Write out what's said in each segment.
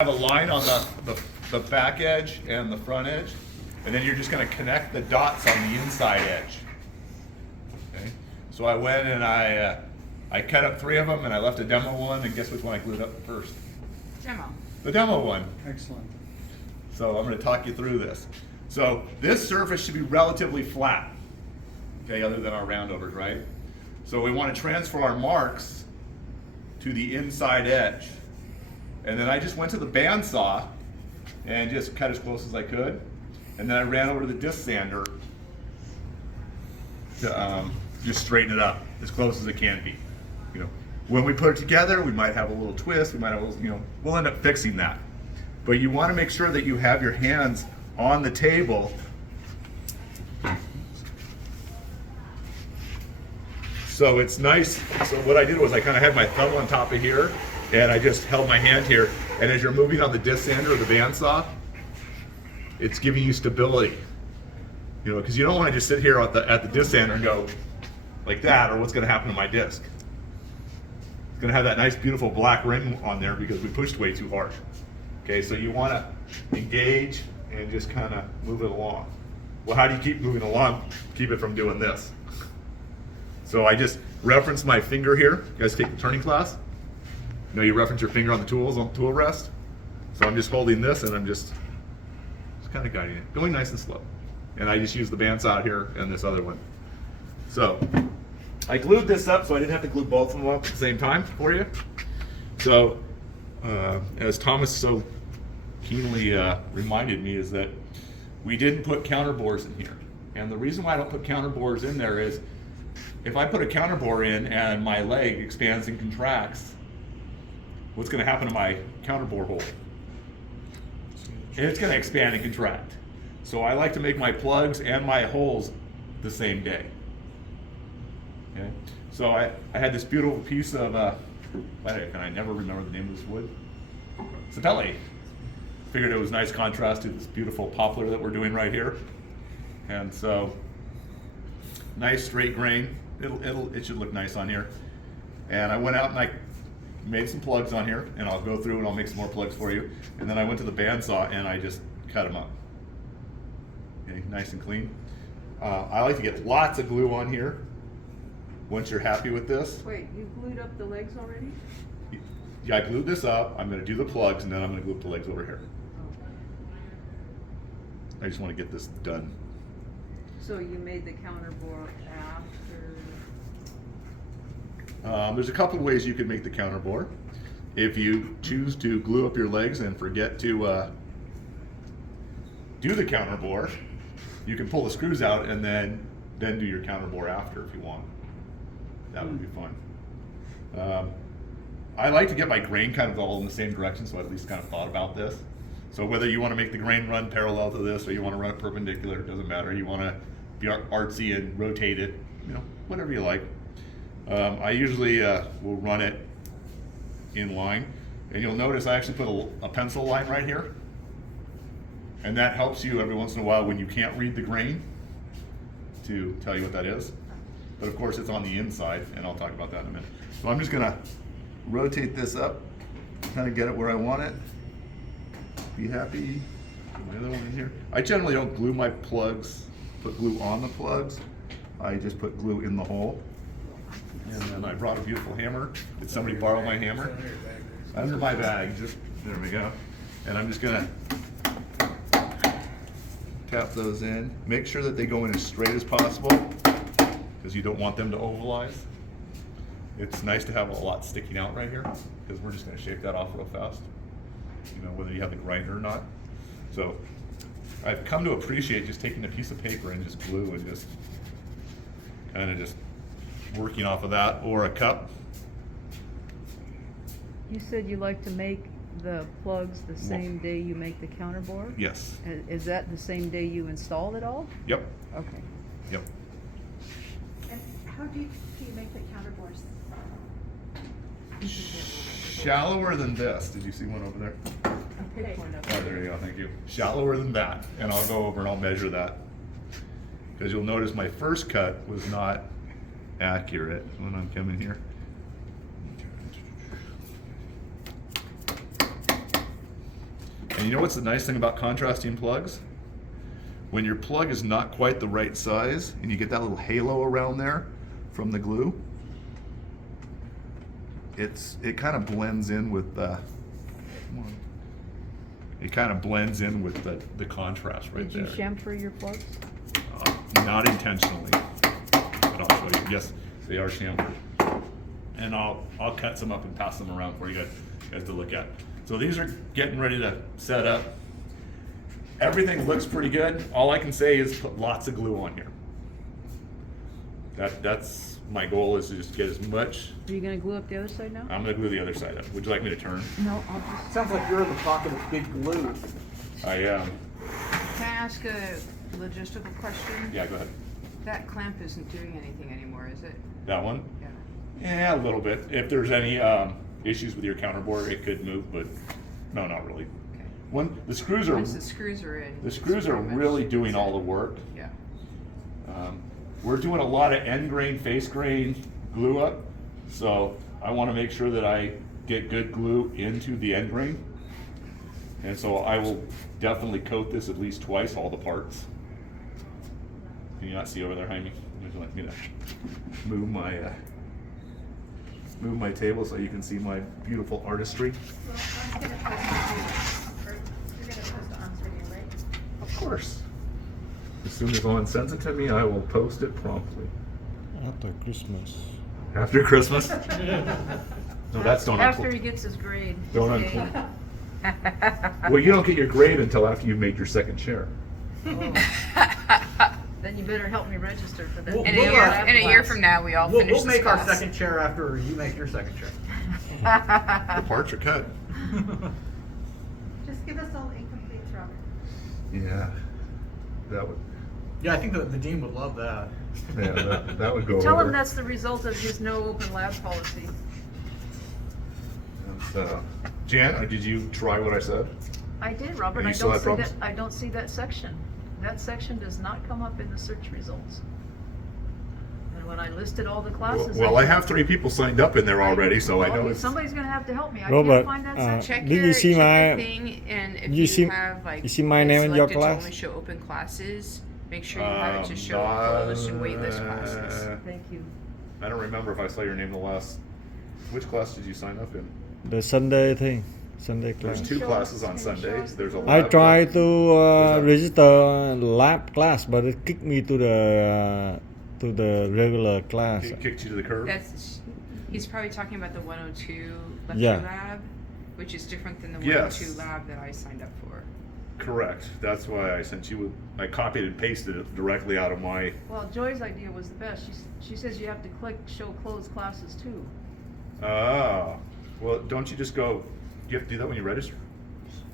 Have a line on the back edge and the front edge, and then you're just going to connect the dots on the inside edge. Okay, so I went and I cut up 3 of them, and I left a demo one, and guess which one I glued up first? Demo. The demo one. Excellent. So I'm going to talk you through this. So this surface should be relatively flat, okay, other than our roundovers, right? So we want to transfer our marks to the inside edge. And then I just went to the bandsaw and just cut as close as I could. And then I ran over to the disc sander to just straighten it up as close as it can be. You know, when we put it together, we might have a little twist. We might have a little, you know, we'll end up fixing that. But you want to make sure that you have your hands on the table. So it's nice. So what I did was I kind of had my thumb on top of here, and I just held my hand here. And as you're moving on the disc sander or the bandsaw, it's giving you stability. You know, because you don't want to just sit here at the disc sander and go like that, or what's going to happen to my disc? It's going to have that nice, beautiful black ring on there because we pushed way too hard. Okay, so you want to engage and just kind of move it along. Well, how do you keep moving along? Keep it from doing this. So I just reference my finger here. You guys take the turning class? You know, you reference your finger on the tools, on the tool rest. So I'm just holding this and I'm just kind of guiding it, going nice and slow. And I just use the bandsaw here and this other one. So I glued this up so I didn't have to glue both of them up at the same time for you. So as Thomas so keenly reminded me, is that we didn't put counterbores in here. And the reason why I don't put counterbores in there is if I put a counterbore in and my leg expands and contracts, what's going to happen to my counterbore hole? It's going to expand and contract. So I like to make my plugs and my holes the same day. Okay. So I had this beautiful piece of, can I never remember the name of this wood? Sapelli. Figured it was nice contrast to this beautiful poplar that we're doing right here. And so, nice straight grain. It should look nice on here. And I went out and I made some plugs on here, and I'll go through and I'll make some more plugs for you. And then I went to the bandsaw and I just cut them up. Okay, nice and clean. I like to get lots of glue on here once you're happy with this. Wait, you glued up the legs already? Yeah, I glued this up. I'm going to do the plugs, and then I'm going to glue up the legs over here. I just want to get this done. So you made the counterbore after? There's a couple of ways you can make the counterbore. If you choose to glue up your legs and forget to do the counterbore, you can pull the screws out and then do your counterbore after if you want. That would be fun. I like to get my grain kind of all in the same direction, so I at least kind of thought about this. So whether you want to make the grain run parallel to this or you want to run it perpendicular, it doesn't matter. You want to be artsy and rotate it, you know, whatever you like. I usually will run it in line, and you'll notice I actually put a pencil line right here, and that helps you every once in a while when you can't read the grain to tell you what that is. But of course it's on the inside, and I'll talk about that in a minute. So I'm just gonna rotate this up, kind of get it where I want it. Be happy. Put my other one in here. I generally don't glue my plugs, put glue on the plugs. I just put glue in the hole. And then I brought a beautiful hammer. Did somebody borrow my hammer? Under my bag. Just there we go. And I'm just gonna tap those in. Make sure that they go in as straight as possible, because you don't want them to ovalize. It's nice to have a lot sticking out right here, because we're just going to shake that off real fast, you know, whether you have the grinder or not. So I've come to appreciate just taking a piece of paper and just glue and just kind of just working off of that, or a cup. You said you like to make the plugs the same day you make the counterbore? Yes. Is that the same day you install it all? Yep. Okay. Yep. And how deep do you make the counterbores? Shallower than this. Did you see one over there? Pick one up. Oh, there you go, thank you. Shallower than that, and I'll go over and I'll measure that. Because you'll notice my first cut was not accurate when I'm coming here. And you know what's the nice thing about contrasting plugs? When your plug is not quite the right size and you get that little halo around there from the glue, it kind of blends in with the contrast right Did there. you chamfer your plugs? Not intentionally, but I'll show you. Yes, they are chamfered, and I'll cut some up and pass them around for you guys to look at. So these are getting ready to set up. Everything looks pretty good. All I can say is put lots of glue on here. That's my goal, is to just get as much. Are you gonna glue up the other side now? I'm gonna glue the other side up. Would you like me to turn? No, I'll just. Sounds like you're in the pocket of big glue. I am. Can I ask a logistical question? Yeah, go ahead. That clamp isn't doing anything anymore, is it? That one? Yeah. Yeah, a little bit. If there's any issues with your counterbore, it could move, but no, not really. Okay. The screws are Once the screws are in. the it's screws are pretty much really doing set. all the work. Yeah. We're doing a lot of end grain, face grain glue up, so I want to make sure that I get good glue into the end grain. And so I will definitely coat this at least twice, all the parts. Can you not see over there, Jaime? Would you like me to move my table so you can see my beautiful artistry? Well, I'm gonna post it, or you're gonna post it on Instagram, right? Of course. As soon as Lon sends it to me, I will post it promptly. After Christmas. After Christmas? No, that's don't After he gets his grade. Don't his unplug. A. Well, you don't get your grade until after you've made your second chair. Then you better help me register for that. We'll- In we'll, a year from now, we all We'll finish this make our class. second chair after you make your second chair. The parts are cut. Just give us all incompletes, Robert. Yeah. That would, Yeah, I think the dean would love that. yeah, that would go Tell over. him that's the result of his no open lab policy. Jan, did you try what I said? I did, Robert. You I still don't have see problems? that. I don't see that section. That section does not come up in the search results. And when I listed all the classes. Well, I have 3 people signed up in there already, so I Well, know it's. somebody's gonna have to help me. I Robert, can't find that uh, section. Check Did your, you see check my- your thing, and if you you, see- have like you see my it's name in your selected to class? only show open classes, make sure you have it to show closed and waitlist classes. Thank you. I don't remember if I saw your name the last. Which class did you sign up in? The Sunday thing. Sunday There's class. 2 Show classes us- on can you show Sunday. us the There's a code? I lab tried class. to There's a- register lab class, but it kicked me to the regular class. It kicked you to the curb. That's he's probably talking about the 102 lecture Yeah. lab, which is different than the Yes. 102 lab that I signed up for. Correct. That's why I sent you. I copied and pasted it directly out of my. Well, Joy's idea was the best. She says you have to click show closed classes too. Well, don't you just go? You have to do that when you register.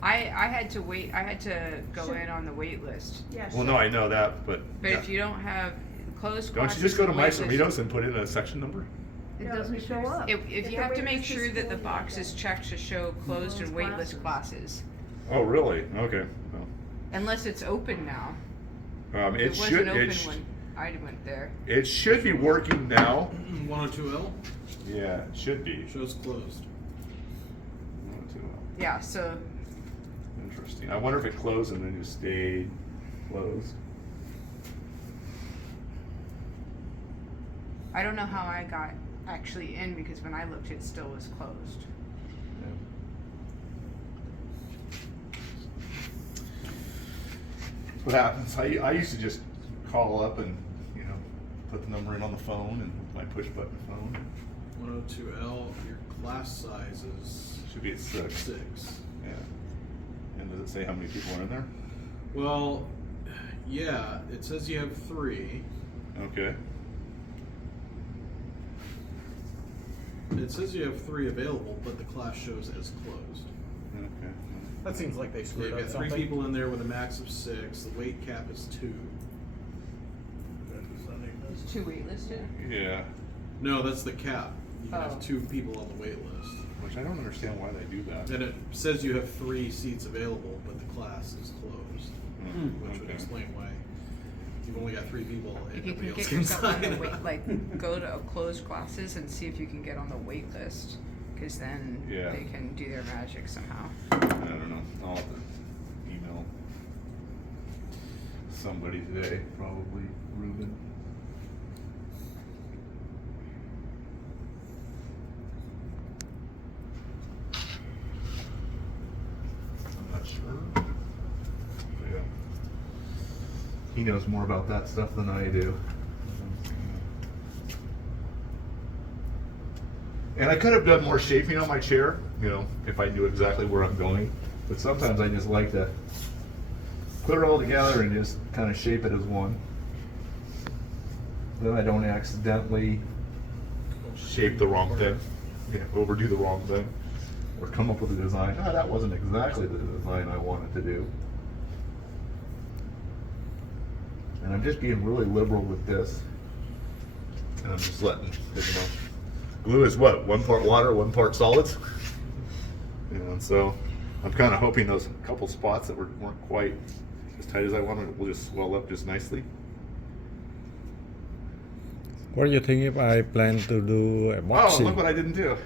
I had to wait. I had to go in on the wait list. Yeah. Well, no, I know that, but. But yeah. if you don't have closed Don't classes, you just go to and My wait list- Cerritos and put in a section number? It No, doesn't if show there's- up. If If you the have to wait make list is sure that the full, box you is don't. checked to show closed and Closed waitlist classes, Oh, really? Okay. Well, unless it's open now. it It should. wasn't open when I went there. It should be working now. 102L Yeah, it should be. shows closed. Yeah, so Interesting. I wonder if it closed and then just stayed closed. I don't know how I got actually in because when I looked, it still was closed. That's what happens. I used to just call up and put the number in on the phone and with my push button phone. 102L, your class size is Should be at 6. 6. Yeah. And does it say how many people are in there? Well, yeah, it says you have 3. Okay. It says you have 3 available, but the class shows as closed. Okay. That seems like they Yeah, screwed you've up got 3 something. people in there with a max of 6. The weight cap is 2. There's 2 waitlisted. Yeah. No, that's the cap. You can Oh. have 2 people on the wait list. Which I don't understand why they do that. And it says you have 3 seats available, but the class is closed, which would Okay. explain why you've only got 3 people and If you nobody can else get yourself on the sign wait, up. like go to closed classes and see if you can get on the wait list, because then Yeah. they can do their magic somehow. I don't know. I'll have to somebody today, probably Ruben. I'm not sure. Yeah. He knows more about that stuff than I do. And I could have done more shaping on my chair, you know, if I knew exactly where I'm going. But sometimes I just like to put it all together and just kind of shape it as one. Then I don't accidentally shape the wrong thing, overdo the wrong thing, or come up with a design. Oh, that wasn't exactly the design I wanted to do. And I'm just being really liberal with this. And I'm just letting, glue is what? 1 part water, 1 part solids? And so I'm kind of hoping those couple spots that weren't quite as tight as I wanted will just swell up just nicely. What do you think if I plan to do a Oh, boxing? look what I didn't do.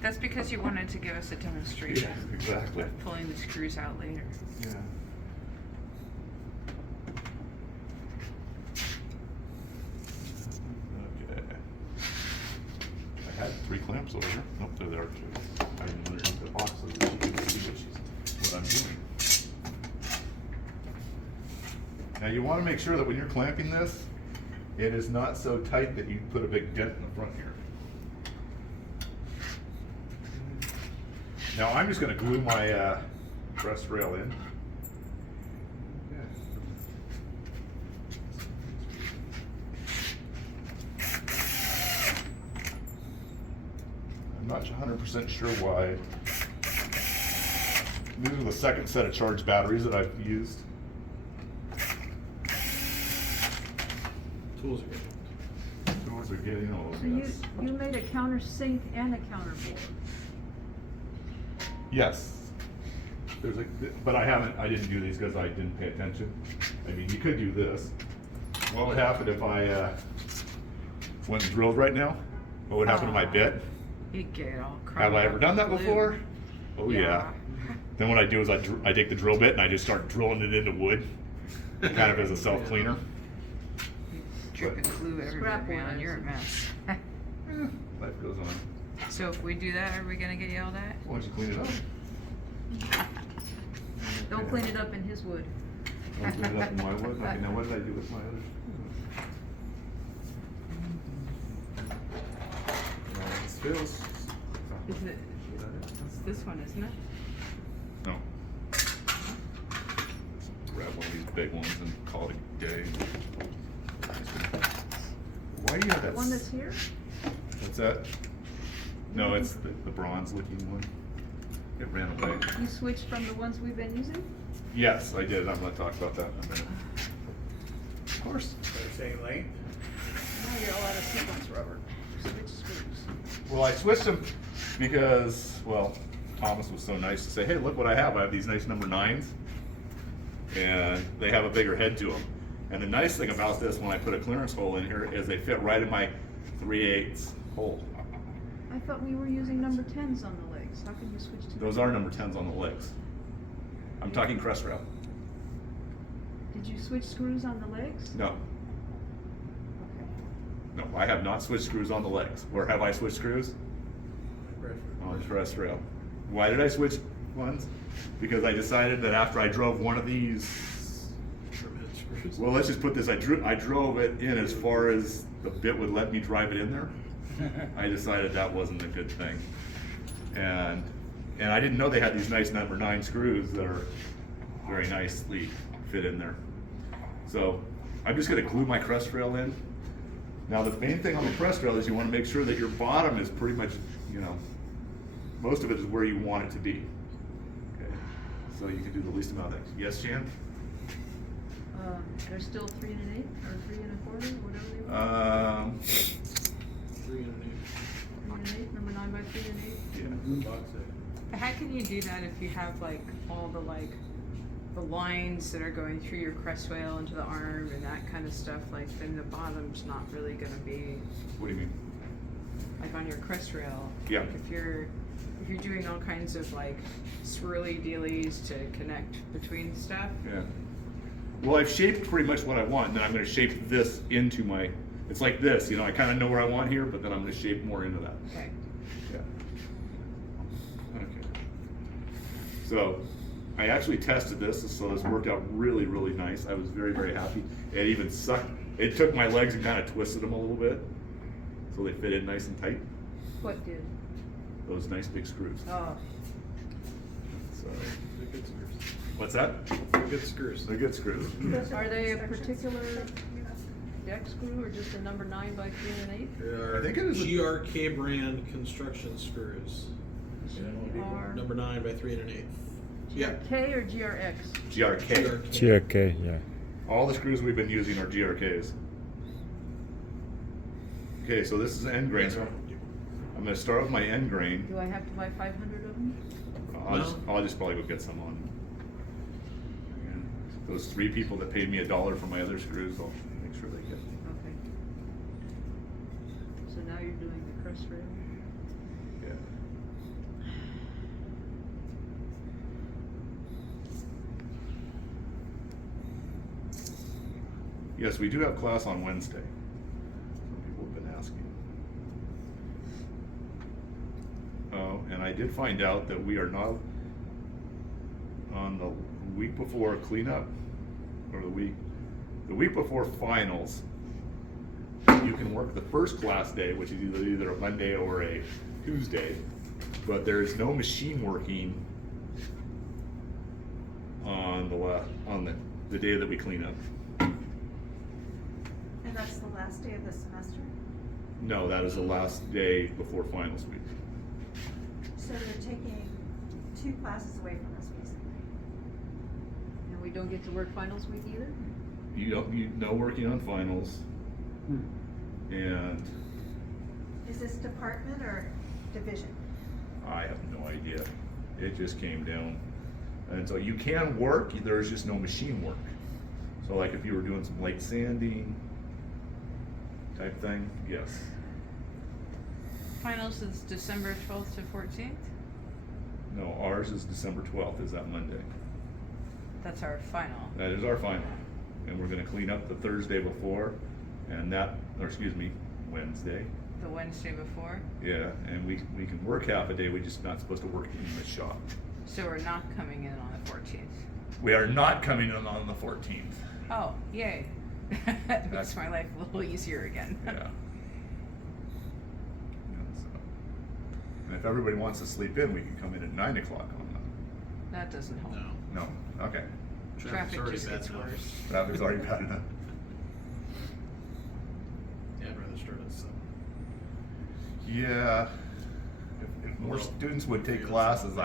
That's because you wanted to give us a demonstration Exactly. of pulling the screws out later. Yeah. Okay. I had 3 clamps over here. Nope, there are 2. I didn't underneath the box so that you can see what I'm doing. Now you want to make sure that when you're clamping this, it is not so tight that you put a big dent in the front here. Now I'm just going to glue my crest rail in. I'm not 100% sure why. These are the second set of charged batteries that I've used. Tools are getting. Tools are getting old. So you made a countersink and a counterboard. Yes. There's but I didn't do these because I didn't pay attention. I mean, you could do this. What would happen if I went and drilled right now? What would happen to my bit? You'd get it all Have I ever done that glue. before? Oh yeah. Then what I do is I take the drill bit and I just start drilling it into wood, kind of as a self-cleaner. Dripping glue everywhere, Scrap man. wires. You're a mess. Life goes on. So if we do that, are we gonna get yelled at? Why don't you clean it up? Don't clean it up in his wood. I'll clean it up in my wood. Okay, now what did I do with my other? It feels. Is it? It's this one, isn't it? No. Grab one of these big ones and call it a day. Why do you have that? The one that's here? What's that? No, it's the bronze looking one. It ran away. You switched from the ones we've been using? Yes, I did. I'm going to talk about that in a minute. Of course. Same length? Now you're all out of sequence rubber. Switch screws. Well, I switched them because, well, Thomas was so nice to say, hey, look what I have. I have these nice number 9s. And they have a bigger head to them. And the nice thing about this, when I put a clearance hole in here, is they fit right in my 3/8 hole. I thought we were using number 10s on the legs. How can you switch to Those are number 10s on the legs. I'm talking crest rail. Did you switch screws on the legs? No, Okay. no, I have not switched screws on the legs. Or have I switched screws? Right. On the crest rail. Why did I switch ones? Because I decided that after I drove one of these, well, let's just put this, I drove it in as far as the bit would let me drive it in there. I decided that wasn't a good thing. And I didn't know they had these nice number 9 screws that are very nicely fit in there. So I'm just gonna glue my crest rail in. Now the main thing on the crest rail is you wanna make sure that your bottom is pretty much, you know, most of it is where you want it to be. Okay, so you can do the least amount of things. Yes, Jan? There's still 3 1/8 or 3 1/4, whatever they were. 3 and an 3 1/8, number 9 by 3 1/8. Yeah. 8. Box it. How can you do that if you have like all the the lines that are going through your crest rail into the arm and that kind of stuff? Like then the bottom's not really gonna be What do you mean? like on your crest rail. Yeah. Like if you're if you're doing all kinds of like swirly dealies to connect between stuff, Yeah. Well, I've shaped pretty much what I want, and then I'm going to shape this into my. It's like this, you know. I kind of know where I want here, but then I'm going to shape more into that. okay. Yeah. Okay. So, I actually tested this, so this worked out really, really nice. I was very, very happy. It even sucked. It took my legs and kind of twisted them a little bit, so they fit in nice and tight. What did? Those nice big screws. Oh, So, They're good screws. what's that? They're good screws. They're good screws. are they a particular deck screw or just a number 9 by 3 1/8? They are I think it is a- GRK brand construction screws. GR Number 9 by 3 1/8. Yeah. K or GRX? GRK. GRK, yeah. All the screws we've been using are GRKs. Okay, so this is an end grain. So I'm going to start with my end grain. Do I have to buy 500 of them? I'll just probably go get some on. And those 3 people that paid me $1 for my other screws, I'll make sure they get. Okay. So now you're doing the crest rail. Yeah. Yes, we do have class on Wednesday. Some people have been asking. Oh, and I did find out that we are not on the week before cleanup, or the week before finals. You can work the first class day, which is either a Monday or a Tuesday, but there is no machine working on the day that we clean up. And that's the last day of the semester? No, that is the last day before finals week. So you're taking 2 classes away from us, basically. And we don't get to work finals week either? You know working on finals, and Is this department or division? I have no idea. It just came down. And so you can work, there's just no machine work. So like if you were doing some light sanding type thing, yes. Finals is December 12th to 14th. No, ours is December 12th, is that Monday. That's our final. That is our final. And we're gonna clean up the Thursday before, and Wednesday. The Wednesday before. Yeah, and we can work half a day, we're just not supposed to work in the shop. So we're not coming in on the 14th. We are not coming in on the 14th. Oh, yay. That makes my life a little easier again. Yeah. Yeah, so. And if everybody wants to sleep in, we can come in at 9 o'clock on That doesn't help. No. that. No, okay. Traffic's Traffic already just bad gets enough. worse. Traffic's already bad enough. Yeah, I'd rather start at 7. Yeah. If more Well, students would take maybe classes,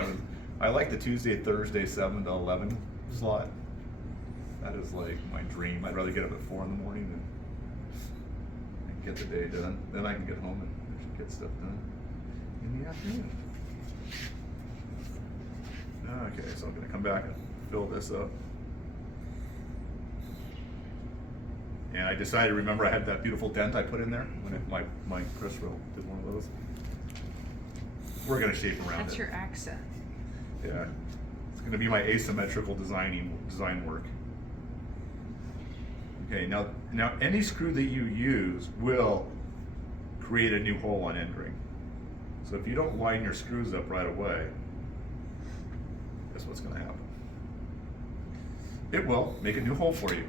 I like the Tuesday, Thursday, 7 to 11 slot. That is like my dream. I'd rather get up at 4 in the morning and get the day done. Then I can get home and get stuff done in the afternoon. Okay, so I'm gonna come back and fill this up. And I decided, remember I had that beautiful dent I put in there when my Chris Rowe did one of those? We're gonna shape around That's it. your accent. Yeah, it's gonna be my asymmetrical design work. Okay, now any screw that you use will create a new hole on end ring. So if you don't line your screws up right away, guess what's gonna happen? It will make a new hole for you.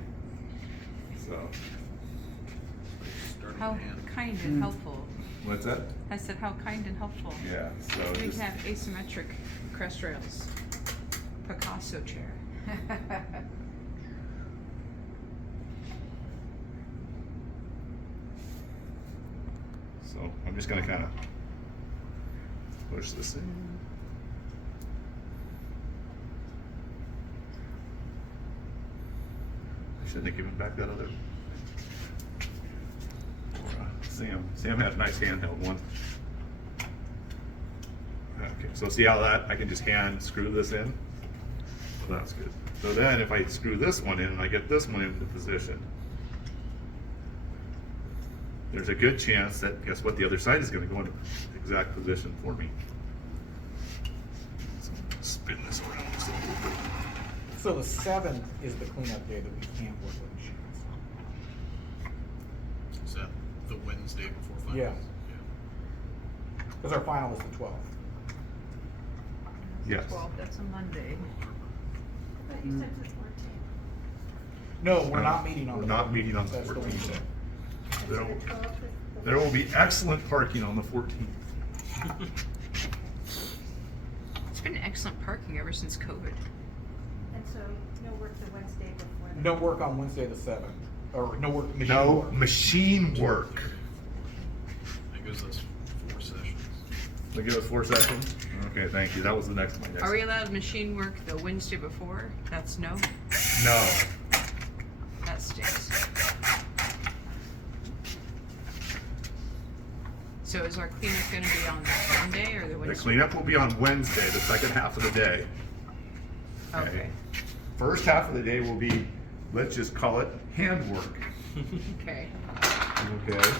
So, Starting How hand. kind and helpful. what's that? I said how kind and helpful. Yeah, so We just, can have asymmetric crest rails. Picasso chair. so I'm just gonna kind of push this in. I shouldn't have given back that other. Sam had a nice handheld one. Okay, so see how that, I can just hand screw this in? So that's good. So then if I screw this one in and I get this one into position, there's a good chance that, guess what, the other side is gonna go into exact position for me. So the 7th is the cleanup day that we can't work with machines. Is that the Wednesday before finals? Yeah. Because our final is the 12th. Yes. 12th, that's a Monday. But you said the 14th. No, we're not meeting on We're the not meeting on the That's 14th. Wednesday. And There so will- the 12th is the. There will be excellent parking on the 14th. It's been excellent parking ever since COVID. And so no work the Wednesday before. the- No work on Wednesday the 7th. Or no work, machine No work. machine work. That gives us 4 sessions. They give us 4 sessions? Okay, thank you. That was the next one. Are we allowed machine work the Wednesday before? That's no? No. That stinks. So is our cleanup gonna be on that Monday or the The Wednesday? cleanup will be on Wednesday, the second half of the day. Okay, First half of the day will be, let's just call it handwork. okay. Okay.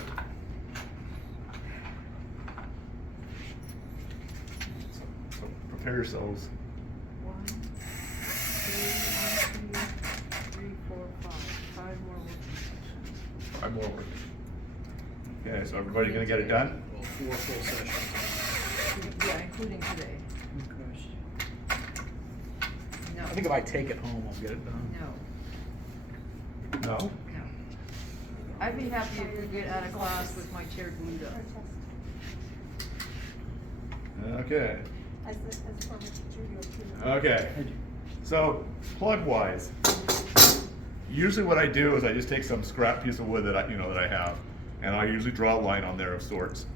So prepare yourselves. 1, 2, 3, 4, 5. 5 more working sessions. 5 more work. Okay, so everybody gonna get it done? Well, 4 full sessions. Yeah, including today. No. I think if I take it home, I'll get it done. No, No? no. I'd be happy if we get out of class with my chair glued Or up. test. Okay. As a former teacher, you approve. Okay. So, plug wise, usually what I do is I just take some scrap piece of wood that I have, and I usually draw a line on there of sorts,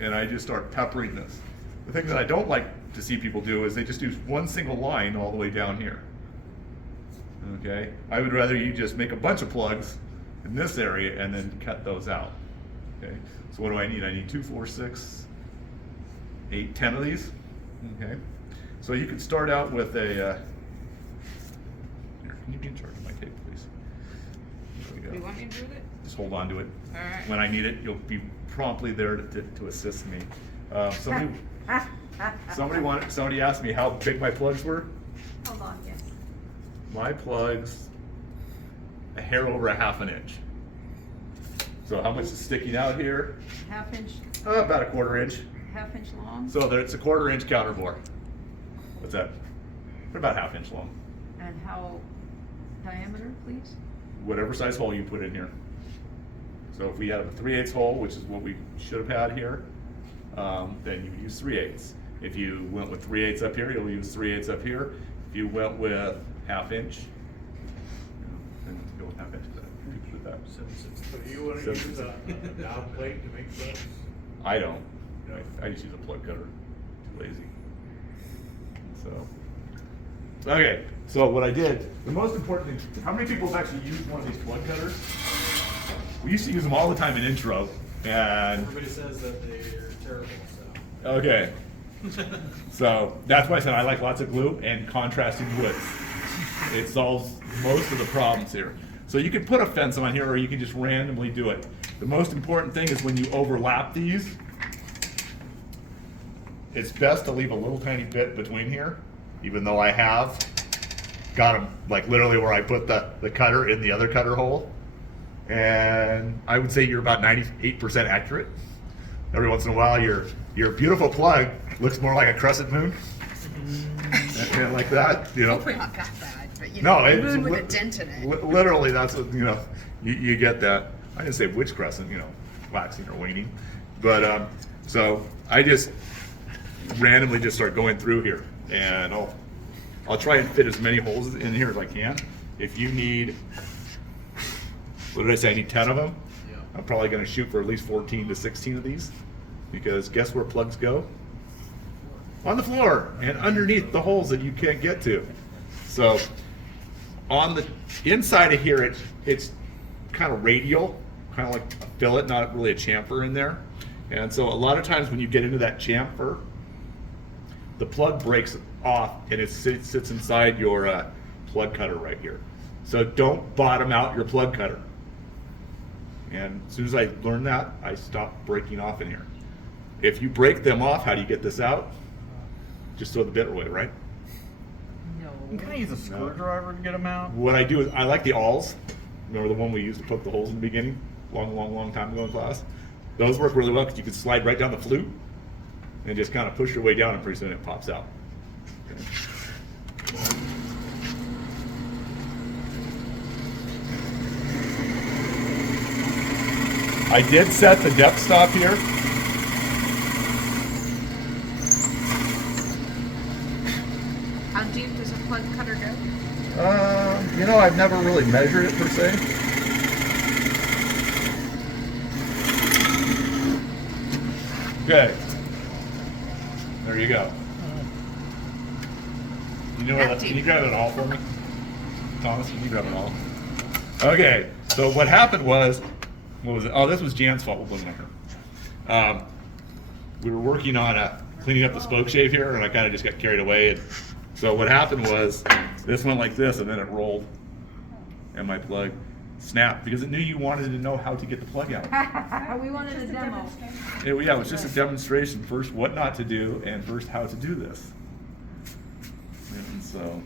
and I just start peppering this. The thing that I don't like to see people do is they just do one single line all the way down here. Okay? I would rather you just make a bunch of plugs in this area and then cut those out. Okay? So what do I need? I need 2, 4, 6, 8, 10 of these. Okay? So you could start out with a, here, can you be in charge of my tape, please? There we go. You want me to do it? Just hold on to it. Alright. When I need it, you'll be promptly there to assist me. Somebody asked me how big my plugs were. How long, yes. My plugs, a hair over a ½ inch. So how much is sticking out here? Half inch, About a 1/4 inch. half inch long, So there, it's a 1/4 inch counter bore. What's that? About ½ inch long. and how diameter, please? Whatever size hole you put in here. So if we have a 3/8 hole, which is what we should have had here, then you would use 3/8. If you went with 3/8 up here, you'll use 3/8 up here. If you went with ½ inch, then go with ½ inch. People do that. 7/6. So do you wanna So- use a down plate to make plugs? I don't. I just use a plug cutter. Too lazy. So. Okay, so what I did, the most important thing, how many people have actually used one of these plug cutters? We used to use them all the time in intro, and, Everybody says that they're terrible, so. okay. So, that's why I said I like lots of glue and contrasting woods. It solves most of the problems here. So you can put a fence on here, or you can just randomly do it. The most important thing is when you overlap these, it's best to leave a little tiny bit between here, even though I have got them, like literally where I put the cutter in the other cutter hole. And I would say you're about 98% accurate. Every once in a while, your beautiful plug looks more like a crescent moon. And like that, you know. Hopefully not that bad, but you No, know, it's moon with a dent in it. literally, that's what, you get that. I didn't say which crescent, waxing or waning. But, so I just randomly just start going through here, and I'll try and fit as many holes in here as I can. If you need, what did I say, I need 10 of them? Yeah. I'm probably gonna shoot for at least 14 to 16 of these, because guess where plugs go? On the floor and underneath the holes that you can't get to. So on the inside of here, it's kind of radial, kind of like a fillet, not really a chamfer in there. And so a lot of times when you get into that chamfer, the plug breaks off and it sits inside your plug cutter right here. So don't bottom out your plug cutter. And as soon as I learned that, I stopped breaking off in here. If you break them off, how do you get this out? Just throw the bit away, right? No. You can kind of use a screwdriver to get them out. What I do is I like the awls. Remember the one we used to poke the holes in the beginning, long time ago in class. Those work really well because you can slide right down the flute and just kind of push your way down, and pretty soon it pops out. Okay. I did set the depth stop here. How deep does a plug cutter go? You know, I've never really measured it per se. Okay. There you go. You know what? Can you grab it all for me? Thomas, can you grab it all? Okay. So what happened was, what was it? Oh, this was Jan's fault. We'll blame it on her. We were working on cleaning up the spoke shave here, and I kind of just got carried away. And so what happened was, this went like this, and then it rolled, and my plug snapped because it knew you wanted to know how to get the plug out. We wanted a demo. Yeah, it was just a demonstration. First, what not to do, and first, how to do this. And so,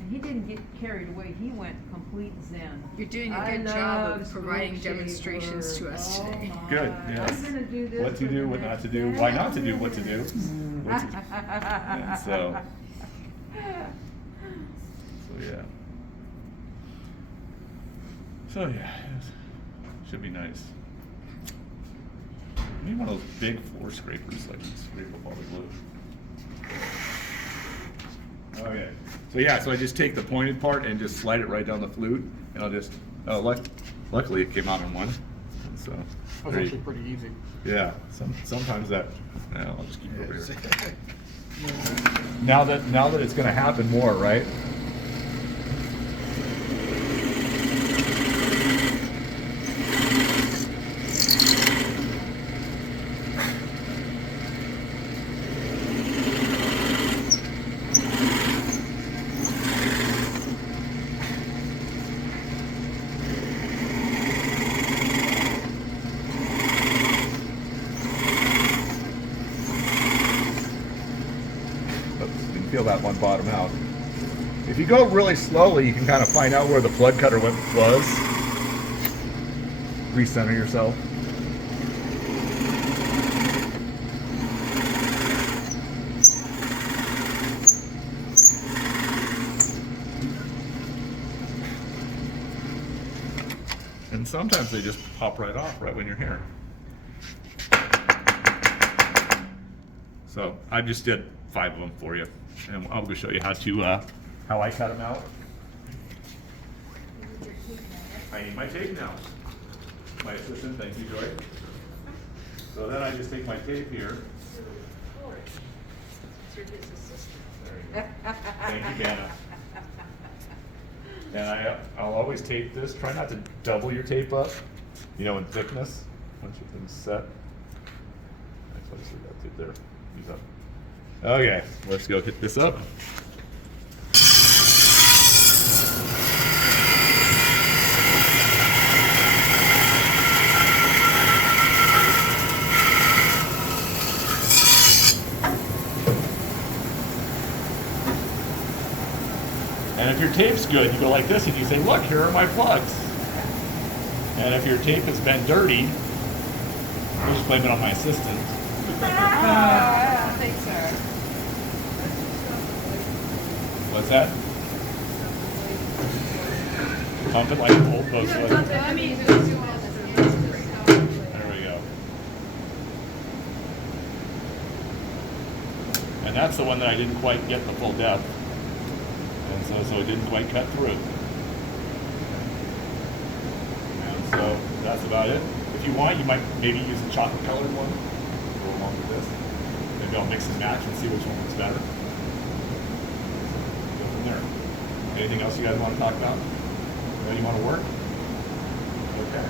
And he didn't get carried away, he went complete zen. You're doing a I good job love of providing smoke demonstrations shaver. to us Oh today. my. good. Yes. I'm gonna do this. What to for do, the what not next to do, why not to do, what to do. What to, and so yeah. So yeah, should be nice. You need one of those big floor scrapers so I can scrape up all the glue. Okay. So yeah, so I just take the pointed part and just slide it right down the flute, and I'll just. Luckily it came out in one. And so. That was there you- actually pretty easy. yeah, sometimes that. No, I'll just keep it over here. Now that it's going to happen more, right? Oops, you can feel that one bottom out. If you go really slowly, you can kind of find out where the plug cutter was. Recenter yourself. And sometimes they just pop right off right when you're here. So I just did 5 of them for you, and I'll go show you how I cut them out. I need my tape now. My assistant, thank you, Joy. So then I just take my tape here. There you go. Thank you, Dana. And I'll always tape this. Try not to double your tape up, you know, in thickness once your thing's set. Actually, I see that tape there. Use up. Okay, let's go hit this up. And if your tape's good, you go like this and you say, look, here are my plugs. And if your tape has been dirty, we'll just blame it on my assistant. Thanks, sir. What's that? Pump it like an old boat. I mean, There we go. And that's the one that I didn't quite get the full depth. And so it didn't quite cut through. And so that's about it. If you want, you might maybe use a chocolate colored one to go along with this. Maybe I'll mix and match and see which one looks better. Go from there. Anything else you guys want to talk about? You want to work? Okay.